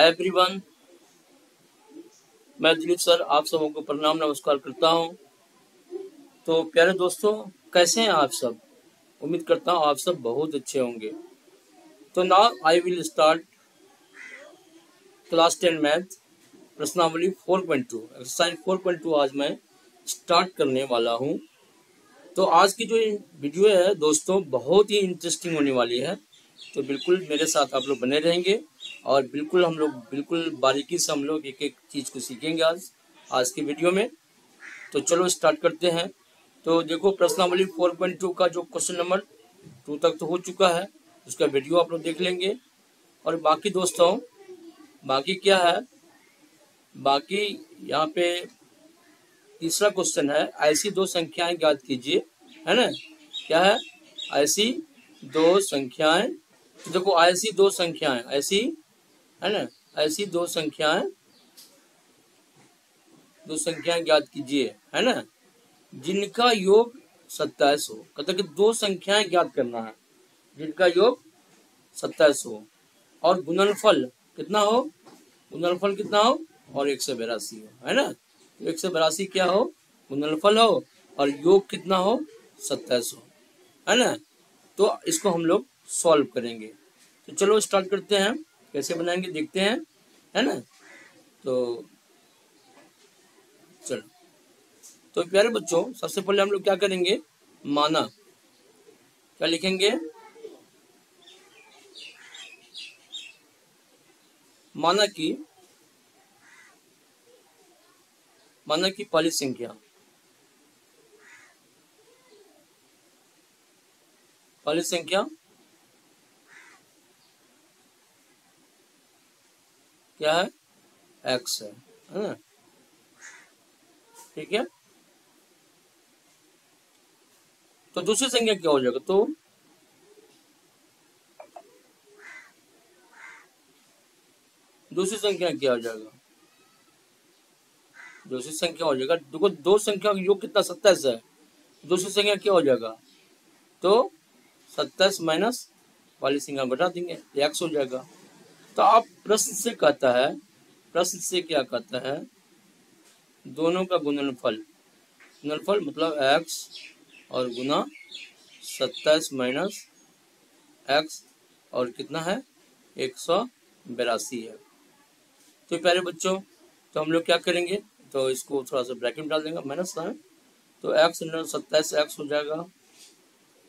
Everyone, मैं Dilip sir आप सबों को प्रणाम नमस्कार करता हूं। तो प्यारे दोस्तों, कैसे हैं आप सब? उम्मीद करता हूं आप सब बहुत अच्छे होंगे। तो now I will start class 10 math प्रश्नावली 4.2 एक्सरसाइज 4.2 आज मैं स्टार्ट करने वाला हूं। तो आज की जो वीडियो है दोस्तों बहुत ही इंटरेस्टिंग होने वाली है। तो बिल्कुल मेरे साथ आप लोग बने रहेंगे और बिल्कुल हम लोग बिल्कुल बारीकी से हम लोग एक एक चीज़ को सीखेंगे आज की वीडियो में। तो चलो स्टार्ट करते हैं। तो देखो, प्रश्नावली 4.2 का जो क्वेश्चन नंबर 2 तक तो हो चुका है, उसका वीडियो आप लोग देख लेंगे। और बाकी दोस्तों, बाकी क्या है, बाकी यहाँ पे तीसरा क्वेश्चन है, ऐसी दो संख्याएं ज्ञात कीजिए, है ना। क्या है? ऐसी दो संख्याएं। तो देखो, ऐसी दो संख्याएं, ऐसी, है ना, ऐसी दो संख्याएं ज्ञात कीजिए, है ना, जिनका योग 27 हो। कहते कि दो संख्याएं ज्ञात करना है जिनका योग 27 हो और गुणनफल कितना हो, गुणनफल कितना हो और 182 हो, है ना। तो 182 क्या हो, गुणनफल हो, और योग कितना हो, 27 हो, है ना। तो इसको हम लोग सॉल्व करेंगे। तो चलो स्टार्ट करते हैं, कैसे बनाएंगे देखते हैं, है ना। तो चलो, तो प्यारे बच्चों, सबसे पहले हम लोग क्या करेंगे, माना, क्या लिखेंगे, माना कि पहली संख्या, क्या है, x है ना। ठीक है। तो दूसरी संख्या क्या हो जाएगा, तो दूसरी संख्या क्या हो जाएगा, दूसरी संख्या हो जाएगा, देखो दो संख्या का योग कितना, 27 है। दूसरी संख्या क्या हो जाएगा, तो 27 माइनस वाली संख्या घटा देंगे, x हो जाएगा। तो आप प्रश्न से कहता है, प्रश्न से क्या कहता है, दोनों का गुणनफल, गुणनफल मतलब x और गुना 27 माइनस x और कितना है, 182 है। तो प्यारे बच्चों, तो हम लोग क्या करेंगे, तो इसको थोड़ा सा ब्रैकेट में डाल देंगे, माइनस है, तो x 27 x हो जाएगा,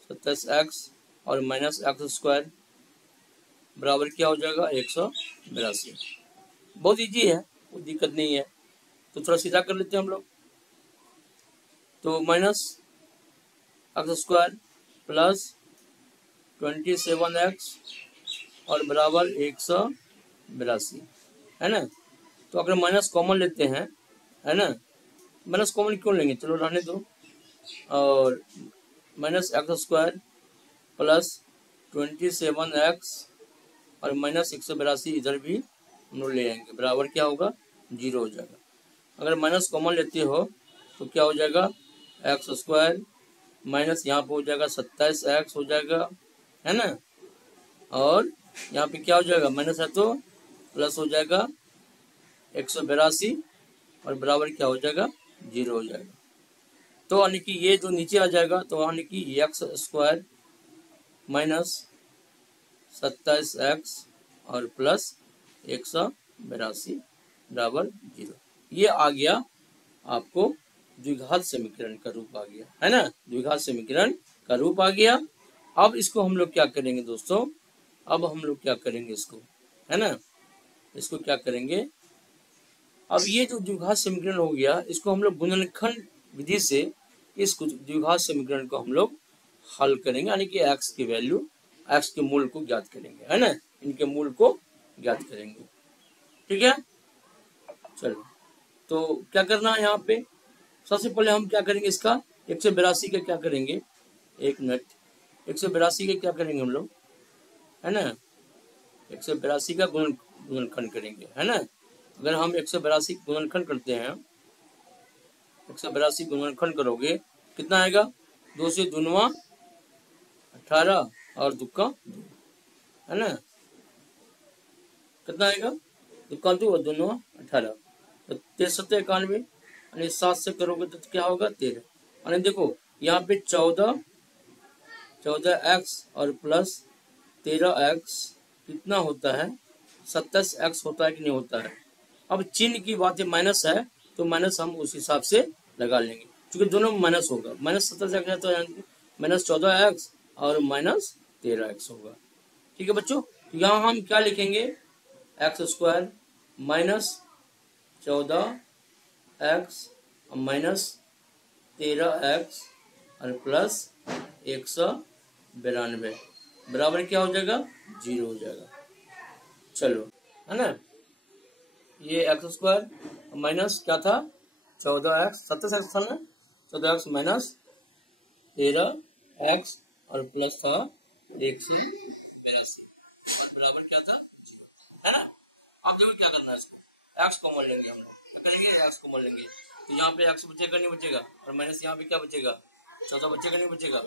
27 x और माइनस एक्स स्क्वायर बराबर क्या हो जाएगा, 182। बहुत इजी है, कोई दिक्कत नहीं है। तो थोड़ा सीधा कर लेते हैं हम लोग। तो minus x square plus 27x और बराबर 182, है ना। तो अगर माइनस कॉमन लेते हैं, है ना, माइनस कॉमन क्यों लेंगे, चलो रहने दो। और minus x square plus 27x और माइनस 182 इधर भी हम लोग ले आएंगे, बराबर क्या होगा, 0 हो जाएगा। अगर माइनस कॉमन लेते हो तो क्या हो जाएगा, एक्स स्क्वायर माइनस यहाँ पे हो जाएगा 27x हो जाएगा, है ना। और यहाँ पे क्या हो जाएगा, माइनस है तो प्लस हो जाएगा 182 और बराबर क्या हो जाएगा, 0 हो जाएगा। तो यानी कि ये जो नीचे आ जाएगा, तो यानी कि एक्स स्क्वायर माइनस 27x और प्लस 182 बराबर 0। ये आ गया आपको द्विघात समीकरण का रूप आ गया, है ना, द्विघात समीकरण का रूप आ गया। अब इसको हम लोग क्या करेंगे दोस्तों, अब हम लोग क्या करेंगे इसको, है ना, इसको क्या करेंगे, अब ये जो द्विघात समीकरण हो गया, इसको हम लोग गुणनखंड विधि से इस द्विघात समीकरण को हम लोग हल करेंगे, यानी कि x की वैल्यू, x के मूल को ज्ञात करेंगे, है ना, इनके मूल को ज्ञात करेंगे। ठीक है, चलो, तो क्या करना है यहाँ पे, सबसे पहले हम क्या करेंगे, इसका 182 का क्या करेंगे, एक मिनट, 182 का क्या करेंगे हम लोग, है ना, 182 का गुणनखंड करेंगे, है ना। अगर हम 182 गुणनखंड करते हैं, 182 गुणनखंड करोगे कितना आएगा, 2 से दूनवा 18 और दुक्का 2, है ना, कितना आएगा दुका दो और दोनों 18, तो 13 91, यानी 7 से करोगे तो क्या होगा 13। यानी देखो यहाँ पे 14x और प्लस 13x कितना होता है, 27x होता है कि नहीं होता है। अब चिन्ह की बात है, माइनस है तो माइनस हम उस हिसाब से लगा लेंगे, क्योंकि दोनों माइनस होगा, माइनस 27x है तो माइनस 14x और माइनस 13x होगा। ठीक है बच्चों, तो यहाँ हम क्या लिखेंगे, x square minus 14x minus 13x और प्लस 192 बराबर क्या हो जाएगा, 0 हो जाएगा। चलो है ना, ये एक्स स्क्वायर माइनस क्या था 14x, 27x था ना, 14x माइनस 13x और प्लस था 182 बराबर क्या था, है ना। अब देखो क्या करना है, इसको x कॉमन लेंगे हम लोग, क्या करेंगे x कॉमन लेंगे, तो यहाँ पे x बचेगा नहीं बचेगा, और माइनस यहाँ पे क्या बचेगा 14 बचेगा नहीं बचेगा,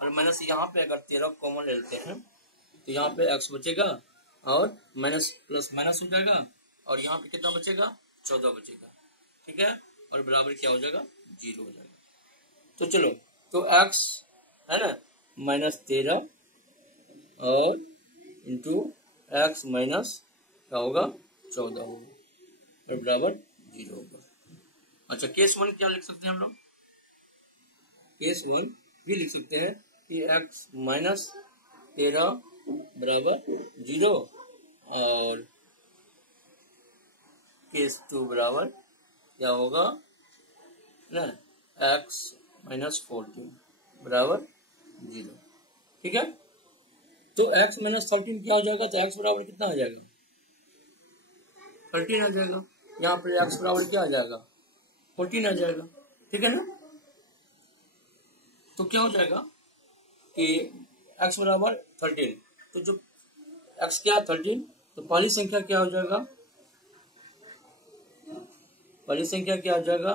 और माइनस यहाँ पे अगर 13 कॉमन ले लेते हैं तो यहाँ पे x बचेगा और माइनस प्लस माइनस हो जाएगा, और यहाँ पे कितना बचेगा 14 बचेगा। ठीक है, और बराबर क्या हो जाएगा 0 हो जाएगा। तो चलो, तो x है ना माइनस 13 और इंटू एक्स माइनस क्या होगा 14 होगा, और बराबर 0 होगा। अच्छा, केस 1 क्या लिख सकते हैं हम लोग, केस 1 भी लिख सकते हैं कि x माइनस 13 बराबर 0 और केस 2 बराबर क्या होगा ना, x माइनस 14 बराबर 0। ठीक है, तो x माइनस 13 क्या हो जाएगा, तो x बराबर कितना आ जाएगा 13 आ जाएगा, यहाँ पर x बराबर क्या आ जाएगा 14 आ जाएगा। ठीक है ना, तो क्या हो जाएगा कि x बराबर 13, तो जो x क्या 13, तो पहली संख्या क्या हो जाएगा, पहली संख्या क्या हो जाएगा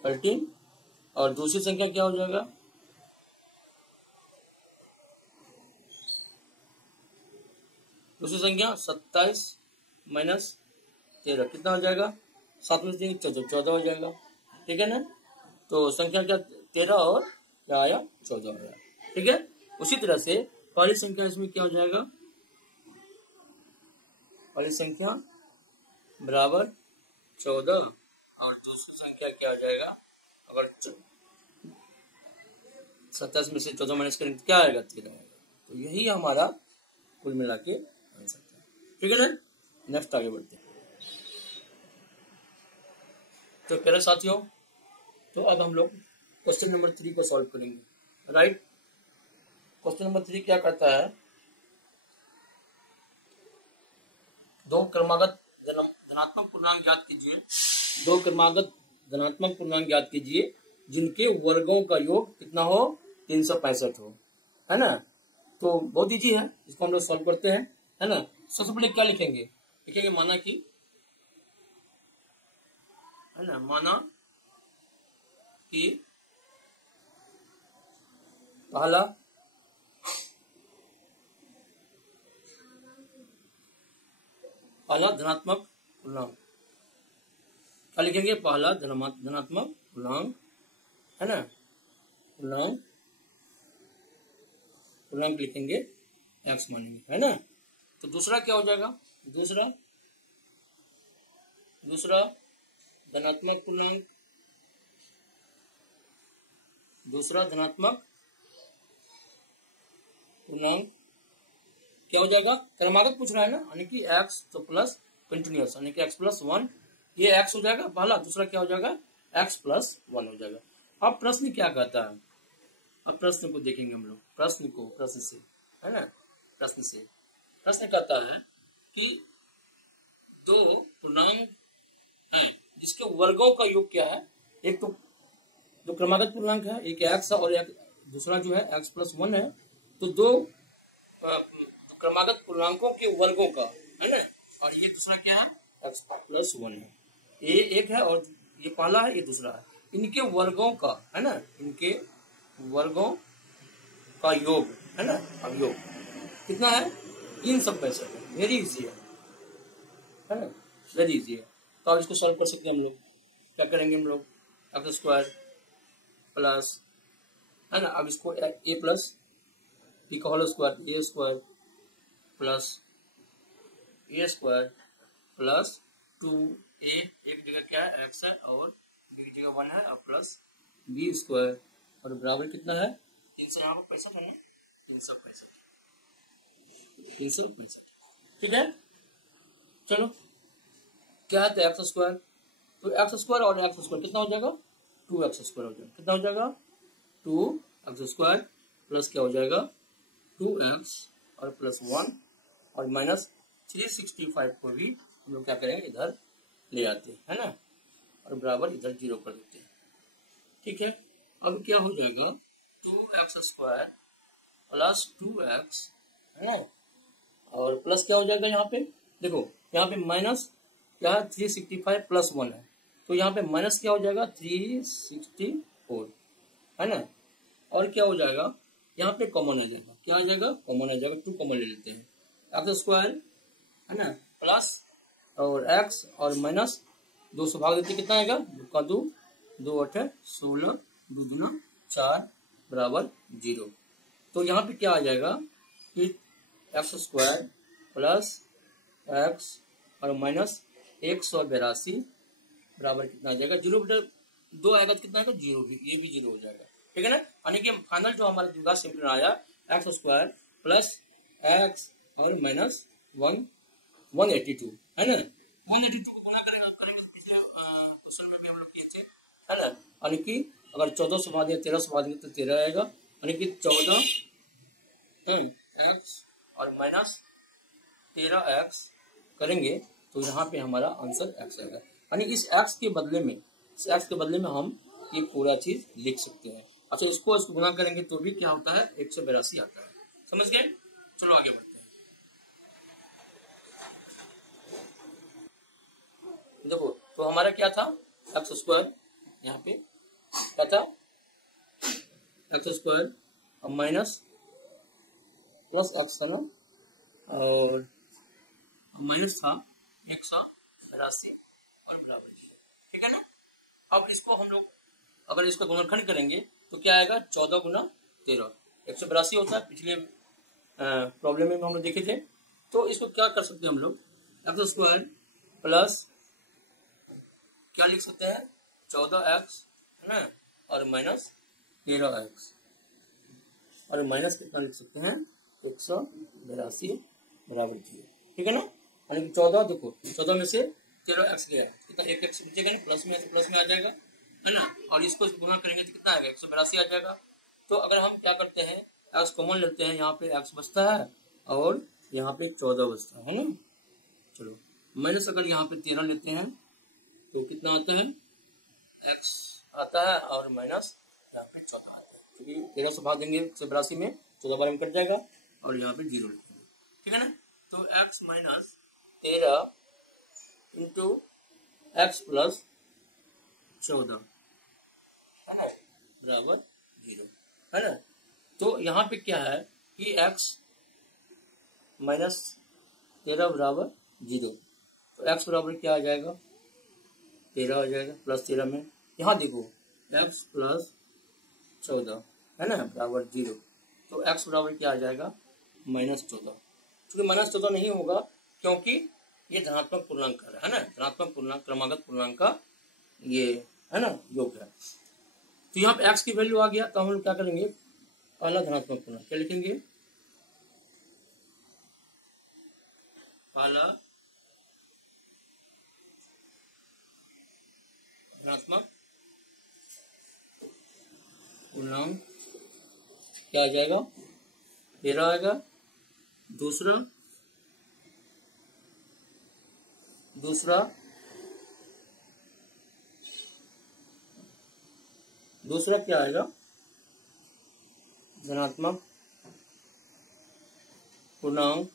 13, और दूसरी संख्या क्या हो जाएगा, दूसरी संख्या 27 माइनस 13 कितना हो जाएगा, 7 में 14 हो जाएगा। ठीक है ना, तो संख्या क्या 13 और क्या आया 14 आया। ठीक है, उसी तरह से पहली संख्या इसमें क्या हो जाएगा, पहली संख्या बराबर 14 और दूसरी संख्या क्या हो जाएगा, अगर 27 में से 14 माइनस करेंगे तो क्या आएगा 13 आएगा। तो यही हमारा कुल मिला के आंसर था। ठीक है सर, नेक्स्ट आगे बढ़ते हैं। तो प्यारे साथियों, तो अब हम लोग क्वेश्चन नंबर 3 को सॉल्व करेंगे। राइट, क्वेश्चन नंबर 3 क्या करता है, दो क्रमागत धनात्मक पूर्णांक ज्ञात कीजिए, दो क्रमागत धनात्मक पूर्णांक ज्ञात कीजिए जिनके वर्गों का योग कितना हो 365 हो, है ना। तो बहुत इजी है, इसको हम लोग सॉल्व करते हैं, है ना। सबसे पहले क्या लिखेंगे, लिखेंगे माना कि, है ना, माना कि पहला धनात्मक पूर्णांक, क्या लिखेंगे, पहला धनात्मक पूर्णांक, है ना, पूर्णांक लिखेंगे x मानेंगे, है ना। तो दूसरा क्या हो जाएगा, दूसरा धनात्मक पूर्णांक, दूसरा धनात्मक पूर्णांक क्या हो जाएगा, क्रमागत पूछ रहा है ना, यानी कि x तो प्लस कंटिन्यूअस, यानी कि x प्लस 1, ये x हो जाएगा पहला, दूसरा क्या हो जाएगा x प्लस 1 हो जाएगा। अब प्रश्न क्या कहता है, अब प्रश्न को देखेंगे हम लोग, प्रश्न से, है ना, प्रश्न कहता है कि दो पूर्णांक हैं जिसके वर्गों का योग क्या है, एक तो दो क्रमागत पूर्णांक है, एक x और एक दूसरा जो है x प्लस 1 है, तो दो क्रमागत पूर्णांकों के वर्गों का, है ना, और ये दूसरा क्या है x प्लस 1 है, ये एक है और ये पहला है ये दूसरा है, इनके वर्गों का, है ना, इनके वर्गों का योग, है ना। अब योग कितना है 365, वेरी इजी है, है ना, वेरी इजी है। तो अब इसको सॉल्व कर सकते हैं हम लोग। क्या करेंगे हम लोग, एक्स स्क्वायर प्लस, है ना, अब इसको ए प्लस बी का होल स्क्वायर, ए स्क्वायर प्लस ए स्क्वायर प्लस 2a, एक जगह क्या है एक्स है और बी की जगह 1 है, और प्लस बी स्क्वायर, और बराबर कितना है 300, यहाँ पर पैसा था ना 365, ठीक है। चलो क्या है, तो एक्स स्क्वायर, तो एक्स स्क्वायर और एक्स स्क्वायर कितना हो जाएगा, 2x स्क्वायर हो जाएगा, कितना हो जाएगा 2x स्क्वायर प्लस क्या हो जाएगा 2x और प्लस 1 और माइनस 365 को भी हम लोग क्या करेंगे इधर ले आते हैं, है ना, और बराबर इधर 0 कर देते हैं, ठीक है। अब क्या हो जाएगा 2x स्क्वायर प्लस 2x, है ना, और प्लस क्या हो जाएगा यहाँ पे, देखो यहाँ पे माइनस क्या है 365 प्लस 1 है, तो यहाँ पे माइनस क्या हो जाएगा 364, है ना, और क्या हो जाएगा यहाँ पे कॉमन आ जाएगा, क्या आ जाएगा कॉमन आ जाएगा, 2 कॉमन ले लेते हैं, एक्स स्क्वायर, है ना, प्लस और एक्स और माइनस 2 से भाग देते कितना आएगा, 2 का 2, 2 8 16, 2 दूना 4 बराबर 0। तो यहाँ पे क्या आ जाएगा कि एक्स स्क्वायर प्लस एक्स और माइनस 182 बराबर कितना आ जाएगा 0 बटा 2 आएगा तो कितना आएगा 0, भी ये भी 0 हो जाएगा, ठीक है ना। यानी कि फाइनल जो हमारा द्विघात समीकरण आया एक्स स्क्वायर प्लस एक्स और माइनस 182, है ना, 182 गुना करेंगे पिछले क्वेश्चन में भी हम लोग किए थे, है ना, यानी कि अगर 14 से भाग दिया 13 से भाग देंगे तो 13 आएगा, यानी कि 14 एक्स और माइनस 13x करेंगे तो यहाँ पे हमारा आंसर x आएगा, यानी इस x के बदले में हम ये पूरा चीज लिख सकते हैं। अच्छा इसको गुना करेंगे तो भी क्या होता है 182 आता है, समझ गए। चलो आगे बढ़ते हैं। देखो तो हमारा क्या था एक्स स्क्वायर, यहाँ पे क्या था x square minus plus x था ना, और माइनस था 182 और बराबर, ठीक है ना। अब इसको हम लोग अगर इसका गुणनखंड करेंगे तो क्या आएगा 14 गुना 13, 182 होता है, पिछले प्रॉब्लम में हम लोग देखे थे। तो इसको क्या कर सकते हैं हम लोग, एक्स स्क्वायर प्लस क्या लिख सकते हैं 14x, है ना, और माइनस 13x, और माइनस कितना लिख सकते हैं 182 बराबर 0, ठीक है ना। यानी कि 14, देखो 14 में से 13x गया कितना, एक एक्स बचेगा ना, प्लस में आ जाएगा, है ना, और इसको गुना करेंगे तो कितना आएगा 182 आ जाएगा। तो अगर हम क्या करते हैं एक्स कॉमन लेते हैं, यहाँ पे एक्स बचता है और यहाँ पे 14 बचता है ना। चलो माइनस अगर यहाँ पे 13 लेते हैं तो कितना आता है एक्स आता है और माइनस यहाँ पे 14 आता है, क्योंकि 13 से भाग देंगे 182 में 14 बार में कट जाएगा और यहाँ पे 0 लिखते हैं, ठीक है ना। तो x minus 13 into x plus 14 है ना बराबर 0, है ना। तो यहाँ पे क्या है कि x माइनस 13 बराबर 0, तो x बराबर क्या आ जाएगा 13 आ जाएगा, प्लस 13 में यहाँ देखो x प्लस 14 है ना बराबर 0, तो x बराबर क्या आ जाएगा माइनस 14। क्योंकि माइनस 14 नहीं होगा क्योंकि ये धनात्मक पूर्णांक है ना, धनात्मक पूर्णांक क्रमागत पूर्णांक का ये है ना योग है। तो यहाँ पे x की वैल्यू आ गया, तो हम लोग क्या करेंगे पहला धनात्मक पूर्णांक क्या लिखेंगे, पहला धनात्मक पूर्णांक क्या आ जाएगा 13 आएगा, दूसरा क्या आएगा धनात्मक पूर्णांक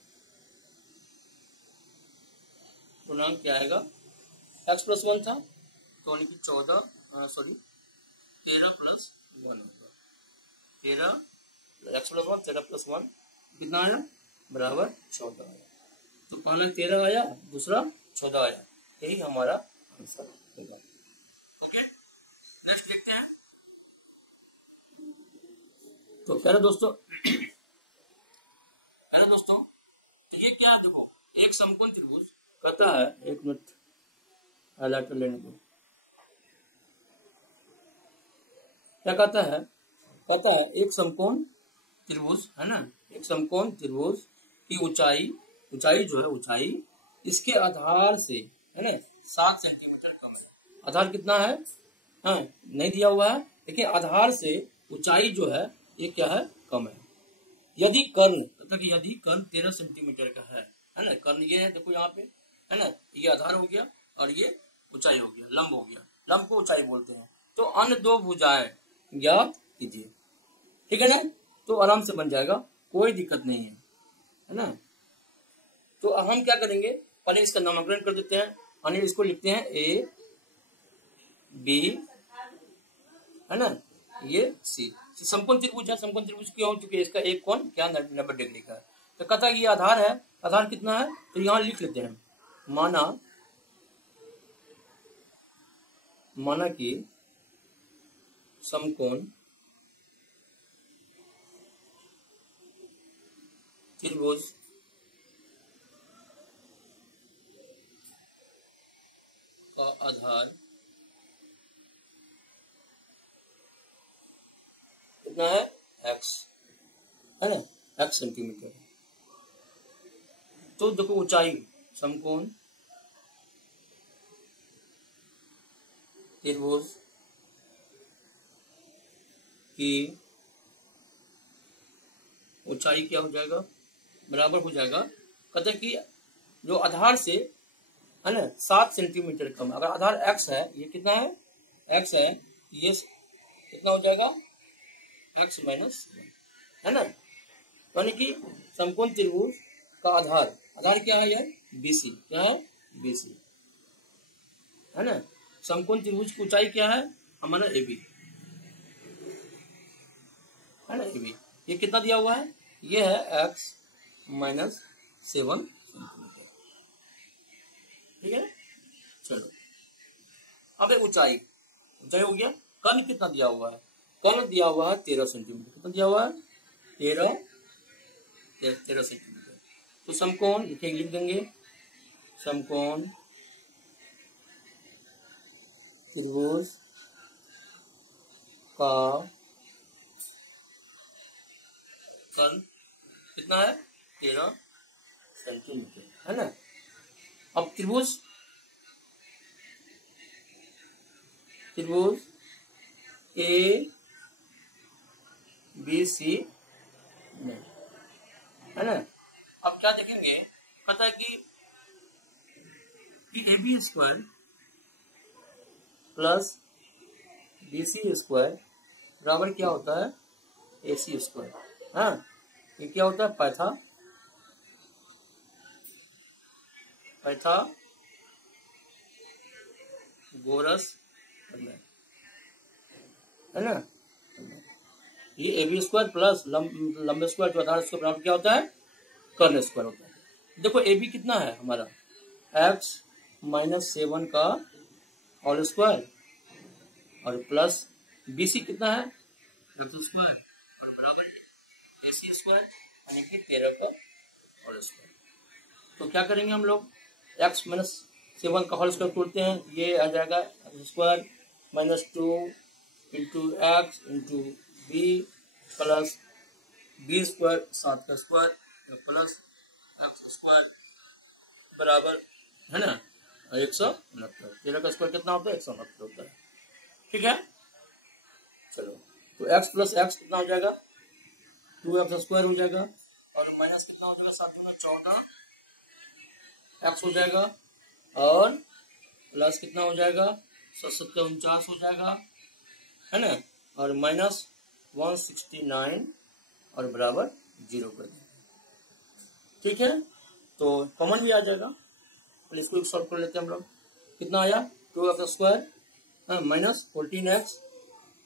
क्या आएगा x प्लस 1 था तो यानी कि 13 प्लस 1 होगा, 13 x प्लस 1 13 प्लस 1 कितना आया बराबर 14 आया। तो पहला 13 आया, दूसरा 14 आया। यही हमारा आंसर होगा। ओके, नेक्स्ट देखते हैं। तो प्यारे दोस्तों तो ये क्या है, देखो एक समकोण त्रिभुज कहता है, एक मिनट हाइलाइटर लेने दो। क्या कहता है एक समकोण त्रिभुज है ना, एक समकोण त्रिभुज की ऊंचाई जो है, ऊंचाई इसके आधार से है ना 7 सेंटीमीटर कम है। आधार कितना है, हाँ नहीं दिया हुआ है, लेकिन आधार से ऊंचाई जो है ये क्या है, कम है। यदि कर्ण, मतलब यदि कर्ण 13 सेंटीमीटर का है ना, कर्ण ये है देखो यहाँ पे है ना, ये आधार हो गया और ये ऊंचाई हो गया, लंब हो गया, लंब को ऊंचाई बोलते हैं। तो अन्य दो भुजाएं ज्ञात कीजिए, ठीक है ना, तो आराम से बन जाएगा, कोई दिक्कत नहीं है ना। तो अब हम क्या करेंगे, पहले इसका नामकरण कर देते हैं, यानी इसको लिखते हैं ए बी है ना, ये सी। समकोण त्रिभुज है, समकोण त्रिभुज क्यों, चुके इसका एक कोण क्या 90 डिग्री का है। तो कहता है ये आधार है, आधार कितना है, तो यहां लिख लेते हैं, माना कि समकोण त्रिभुज का आधार कितना है, x है ना, x सेंटीमीटर। तो देखो ऊंचाई समकोण त्रिभुज की ऊंचाई क्या हो जाएगा, बराबर हो जाएगा, कहते हैं कि जो आधार से है ना 7 सेंटीमीटर कम, अगर आधार x है, ये कितना है, x है, ये कितना हो जाएगा, x माइनस है ना। यानी कि समकोण त्रिभुज का आधार क्या है यार, BC, क्या है, BC है ना। समकोण त्रिभुज की ऊंचाई क्या है हमारा, AB है ना, AB ये कितना दिया हुआ है, ये है x माइनस 7 सेंटीमीटर, ठीक है। चलो अब ऊंचाई हो गया। कर्ण कितना दिया हुआ है, कर्ण दिया हुआ है 13 सेंटीमीटर, कितना दिया हुआ है, 13 सेंटीमीटर। तो समकोण लिख देंगे, समकोण त्रिभुज का कर्ण कितना है, 13 सेंटीमीटर है ना। अब त्रिभुज ए बी सी है ना। अब क्या देखेंगे, पता है कि a b square plus b c square बराबर क्या होता है, ए सी स्क्वायर। हाँ ये क्या होता है, पाइथागोरस है ना। ये ए बी स्क्वायर प्लस लंबे स्क्वायर जो आधार स्क्वायर बराबर क्या होता है, कर्ण स्क्वायर होता है। देखो ए बी कितना है हमारा, x माइनस 7 का होल स्क्वायर और प्लस बी सी कितना है, स्क्वायर और बराबर ए सी स्क्वायर यानी कि 13 का होल स्क्वायर। तो क्या करेंगे हम लोग, x माइनस 7 का होल स्क्वायर तोड़ते हैं, ये आ जाएगा square minus 2 into x into b plus b square 7 का स्क्वायर प्लस एक्स स्क्वायर बराबर है ना 169। 13 का स्क्वायर कितना होता है, 169 होता है, ठीक है। चलो तो x प्लस एक्स कितना हो जाएगा, 2x स्क्वायर हो जाएगा और माइनस कितना हो जाएगा, 7 में 14 x हो जाएगा और प्लस कितना हो जाएगा, 749 हो जाएगा है ना, और माइनस 169 और बराबर 0 कर देंगे, ठीक है। तो कॉमन भी आ जाएगा, पहले इसको सॉल्व कर लेते हैं हम लोग। कितना आया, 2x स्क्वायर माइनस 14x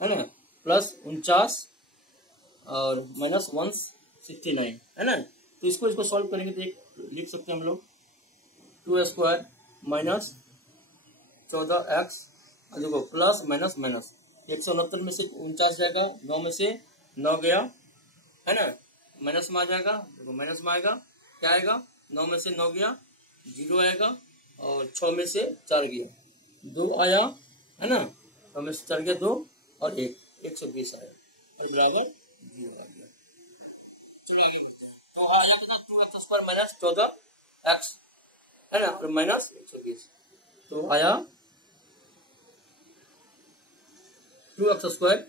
है ना प्लस 49 और माइनस 169 है ना। तो इसको सॉल्व करेंगे तो लिख सकते हैं हम लोग 2 स्क्वायर माइनस 14x, देखो प्लस माइनस माइनस 169 में से 49 जाएगा, 9 में से 9 गया है ना, माइनस में आ जाएगा, देखो माइनस में आएगा, क्या आएगा, 9 में से 9 गया 0 आएगा, और 6 में से 4 गया 2 आया है ना, 9 में से 4 गया 2 और 1, 120 आया और बराबर 0 आ गया। चलो आगे बढ़ते हैं। तो आया कितना, 2x स्क्वायर माइनस 14x है ना, और माइनस 120, तो आया 2x स्क्वायर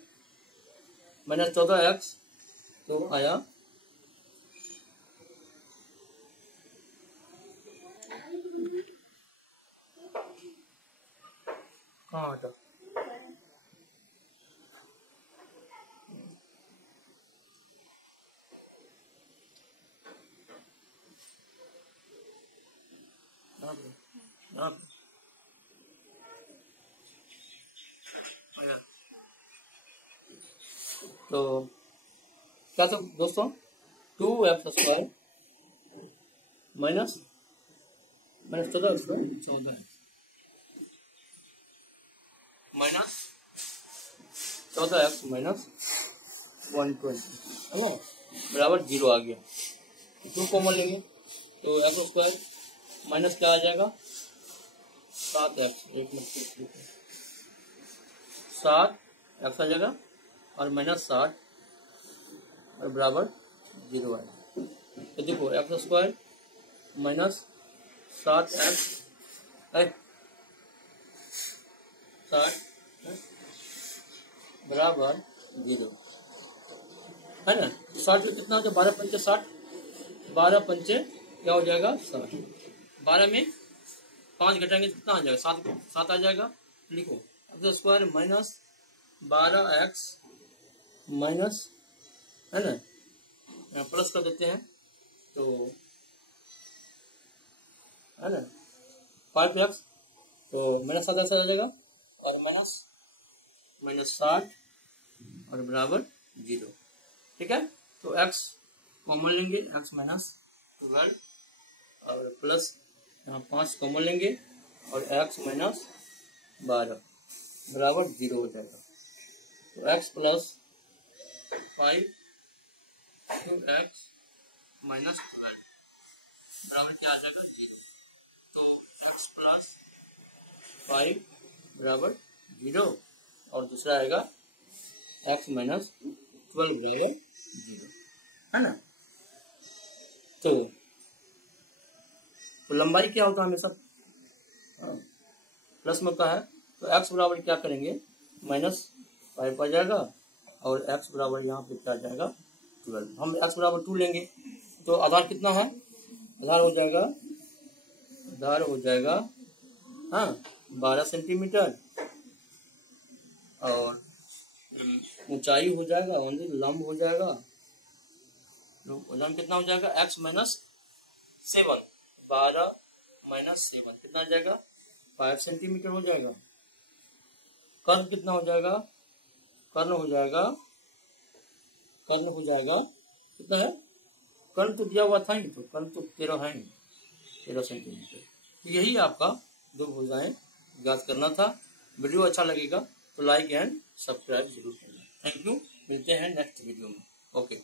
माइनस 14x, तो आया कहाँ आता, आया। तो क्या था दोस्तों, 2x square minus 14 minus 14x minus 120 है ना, बराबर 0 आ गया। 2 कॉमन लेंगे तो x स्क्वायर माइनस क्या आ जाएगा, 7x, 7x आ जाएगा और माइनस 60 और बराबर 0 आएगा। तो देखो x स्क्वायर माइनस 7x 60 बराबर 0 है ना। 60 में कितना हो जाए, 12 पंचे 60, 12 पंचे क्या हो जाएगा 60, 12 में 5 घटाएंगे तो कितना आ जाएगा, 7 आ जाएगा। लिखो x square minus 12x minus है ना, यहाँ प्लस कर देते हैं तो है ना 5x, तो माइनस 7 ऐसा आ जाएगा और माइनस 60 और बराबर 0, ठीक है। तो x कॉमन लेंगे, x माइनस 12 और प्लस यहाँ 5 कॉमन लेंगे और x माइनस 12 बराबर 0 हो जाएगा। तो x प्लस 5 2x माइनस 12 बराबर क्या आ जाएगा 0। तो x प्लस 5 बराबर 0 और दूसरा आएगा x माइनस 12 बराबर 0 है ना। तो लंबाई क्या होता है हमेशा प्लस में का है, तो x बराबर क्या करेंगे माइनस 5 आ जाएगा और x बराबर यहाँ पे क्या आ जाएगा 12। हम x बराबर 2 लेंगे तो आधार कितना है, आधार हो जाएगा हाँ 12 सेंटीमीटर और ऊंचाई हो जाएगा लंब हो जाएगा, तो वजन कितना हो जाएगा x माइनस 7, 12 माइनस 7 कितना आ जाएगा 5 सेंटीमीटर हो जाएगा। कर्ण कितना हो जाएगा, कर्ण हो जाएगा कितना है, कर्ण तो दिया हुआ था ही, तो कर्ण तो 13 है, 13 सेंटीमीटर। यही आपका दो भुजाएं ज्ञात करना था। वीडियो अच्छा लगेगा तो लाइक एंड सब्सक्राइब जरूर करना। थैंक यू, मिलते हैं नेक्स्ट वीडियो में। ओके।